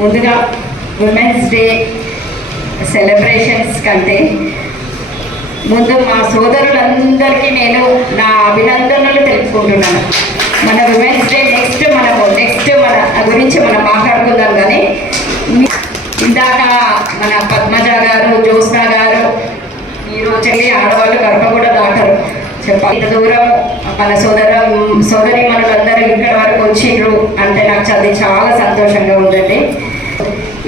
ముందుగా women's day celebrations కంటే ముందు మా సోదరులందరికీ నేను నా అభినందనలు తెలుపుకుంటున్నాను. మన ఉమెన్స్ డే నెక్స్ట్ మన గురించి మనం మాట్లాడుకుందాం. కానీ ఇందాక మన పద్మజ గారు, జ్యోత్స్న గారు ఈరోజు ఆడవాళ్ళు గర్భ కూడా దాటరు చెప్పాలి. ఇంత దూరం మన సోదరి మనలందరూ ఇక్కడ వరకు వచ్చిండ్రు అంటే నాకు అది చాలా సంతోషంగా ఉందండి.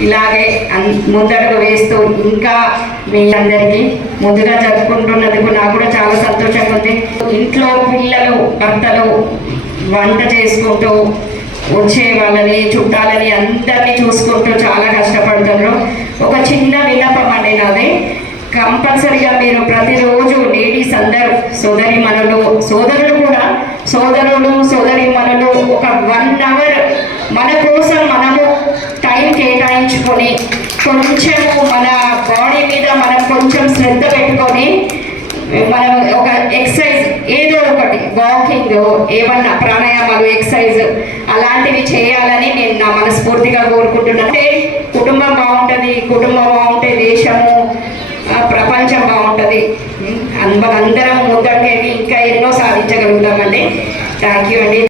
ఇలాగే ముందడుగు వేస్తూ ఇంకా మీ అందరికీ ముందుగా జరుపుకుంటున్నందుకు నాకు కూడా చాలా సంతోషంగా ఉంది. ఇంట్లో పిల్లలు, భర్తలు వంట చేసుకుంటూ వచ్చే వాళ్ళని, చుట్టాలని అందరినీ చూసుకుంటూ చాలా కష్టపడుతున్నారు. ఒక చిన్న విన్నపం అండి నాది, కంపల్సరిగా మీరు ప్రతిరోజు లేడీస్ అందరూ సోదరులు కూడా సోదరి మనలు ఒక 1 hour మన కోసం మనము టైం కేటాయించుకొని కొంచెము మన బాడీ మీద మనం కొంచెం శ్రద్ధ పెట్టుకొని మనం ఒక ఎక్సర్సైజ్ ఏదో ఒకటి వాకింగ్, ఏమన్నా ప్రాణాయామాలు, ఎక్సర్సైజ్ అలాంటివి చేయాలని నేను నా మనస్ఫూర్తిగా కోరుకుంటున్నాను. అంటే కుటుంబం బాగుంటే దేశము, ప్రపంచం బాగుంటుంది. మనందరం ముందడుగేది ఇంకా ఎన్నో సాధించగలుగుతామండి. థ్యాంక్ యూ అండి.